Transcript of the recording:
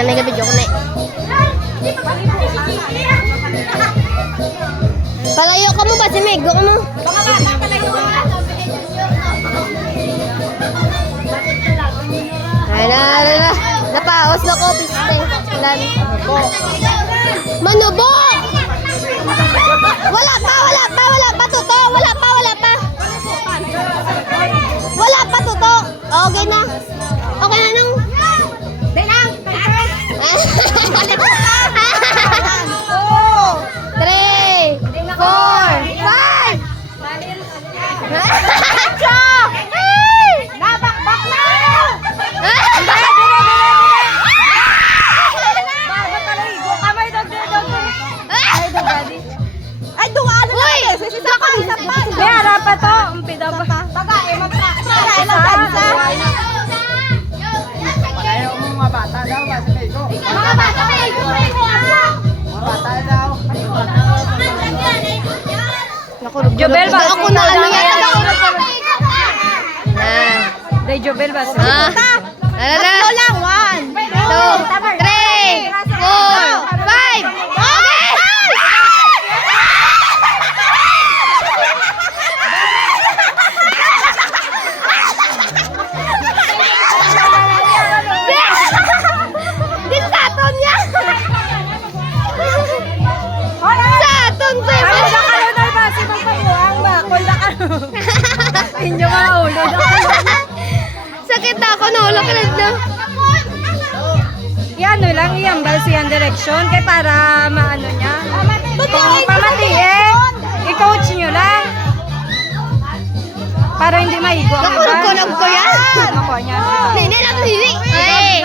nga nag-video ko na eh. Palayo ka mo ba si Meg? Go ka mo. Mga bata, palayo ka. Ay na. Napaos na ko, piste. Manubo! Wala pa, tuto. Wala pa. Wala pa, tuto. Okay na. Okay na nang. Denang! 3, 4, 5. Nabakbak na! Ay, dumaan na Uy! isa pa. May harap pa to. Umpida pa. Tagae, magpraksa. Magdansa. Ayaw mo mga bata daw, basta kayo. Mga bata, may Mga bata daw. Jobel ba? Ako na ano yan. Day Jobel ba? Tatlo lang. 1, 2, 3, 4, 5. Okay! Saton niya! Saton sa Ano na kayo na ba? Si Magpamuang ba? Kung na kayo. Inyo mga ulo na kayo. sakit na ako, nahulog ka na. Yan lang, iyambal siyang direksyon kay para maano niya. Kung pamatiin, i-coach nyo lang. Para hindi maigo ang iba. Nakulog ko yan. Nakuha niya. Nene, nakuhiwi. Ay!